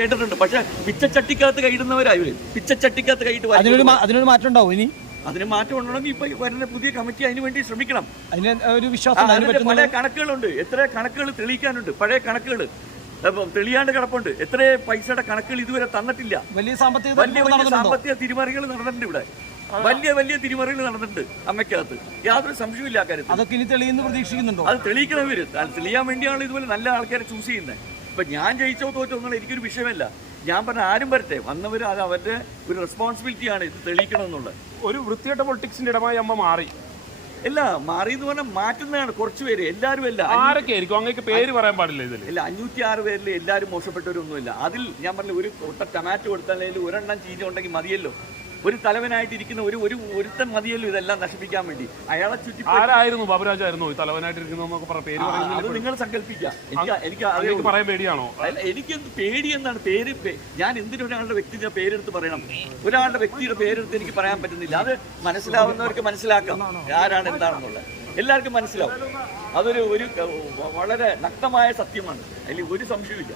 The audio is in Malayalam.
കേട്ടിട്ടുണ്ട്. പക്ഷെ പിച്ചച്ചട്ടിക്കകത്ത് കൈയിടുന്നവരായി പിച്ചച്ചട്ടിക്കകത്ത് കൈയിട്ട് അതിനൊരു മാറ്റം ഉണ്ടാവും ഇനി. അതിന് മാറ്റം ഉണ്ടെങ്കിൽ ഇപ്പൊ വരുന്ന പുതിയ കമ്മിറ്റി അതിന് വേണ്ടി ശ്രമിക്കണം. അതിന് ഒരു വിശ്വാസം പഴയ കണക്കുകളുണ്ട്, എത്ര കണക്കുകൾ തെളിയിക്കാനുണ്ട്, പഴയ കണക്കുകൾ തെളിയാണ്ട് കിടപ്പുണ്ട്. എത്ര പൈസയുടെ കണക്കുകൾ ഇതുവരെ തന്നിട്ടില്ല. വലിയ സാമ്പത്തിക തിരിമറികൾ നടന്നിട്ടുണ്ട് ഇവിടെ, വലിയ തിരിമറികൾ നടന്നിട്ടുണ്ട് അമ്മയ്ക്കകത്ത്, യാതൊരു സംശയമില്ല കാര്യത്തിൽ. അതൊക്കെ ഇനി തെളിയുന്നു പ്രതീക്ഷിക്കുന്നുണ്ടോ? അത് തെളിയിക്കണം. ഇവര് തെളിയാൻ വേണ്ടിയാണ് ഇതുപോലെ നല്ല ആൾക്കാരെ ചൂസ് ചെയ്യുന്നത്. ഇപ്പൊ ഞാൻ ജയിച്ചോ തോറ്റോ എന്നുള്ള എനിക്കൊരു വിഷയമല്ല. ഞാൻ പറഞ്ഞ ആരും വരട്ടെ, വന്നവർ അത് അവരുടെ ഒരു റെസ്പോൺസിബിലിറ്റിയാണ് ഇത് തെളിയിക്കണം എന്നുള്ളത്. ഒരു വൃത്തികെട്ട പൊളിറ്റിക്സിന്റെ ഇടമായി അമ്മ മാറി. അല്ല, മാറി എന്ന് പറഞ്ഞാൽ മാറ്റുന്നതാണ് കുറച്ച് പേര്, എല്ലാവരും അല്ല. ആരൊക്കെ ആയിരിക്കും അങ്ങനെ പേര് പറയാൻ പാടില്ല ഇതിൽ? ഇല്ല, 506 പേരിൽ എല്ലാവരും മോശപ്പെട്ടവരൊന്നുമില്ല. അതിൽ ഞാൻ പറഞ്ഞ ഒരു ടൊമാറ്റോ കൊടുത്താലും ഒരെണ്ണം ചീഞ്ഞ ഉണ്ടെങ്കിൽ മതിയല്ലോ. ഒരു തലവനായിട്ടിരിക്കുന്ന ഒരുത്തൻ മതിയല്ലോ ഇതെല്ലാം നശിപ്പിക്കാൻ വേണ്ടി. അയാളെ ചുറ്റി ആരായിരുന്നു? ബാബുരാജായിരുന്നു തലവനായിട്ടിരിക്കുന്ന പേര്? അത് നിങ്ങൾ സങ്കല്പിക്കാം. എനിക്ക് പറയാൻ പേടിയാണോ? എനിക്ക് പേടി എന്നാണ് പേര്. ഞാൻ എന്തിനൊരാളുടെ വ്യക്തിയുടെ പേരെടുത്ത് പറയണം? ഒരാളുടെ വ്യക്തിയുടെ പേരെടുത്ത് എനിക്ക് പറയാൻ പറ്റുന്നില്ല. അത് മനസ്സിലാവുന്നവർക്ക് മനസ്സിലാക്കാം ആരാണ് എന്താണെന്നുള്ളത്. എല്ലാവർക്കും മനസ്സിലാവും. അതൊരു വളരെ നഗ്നമായ സത്യമാണ്, അതിൽ ഒരു സംശയമില്ല.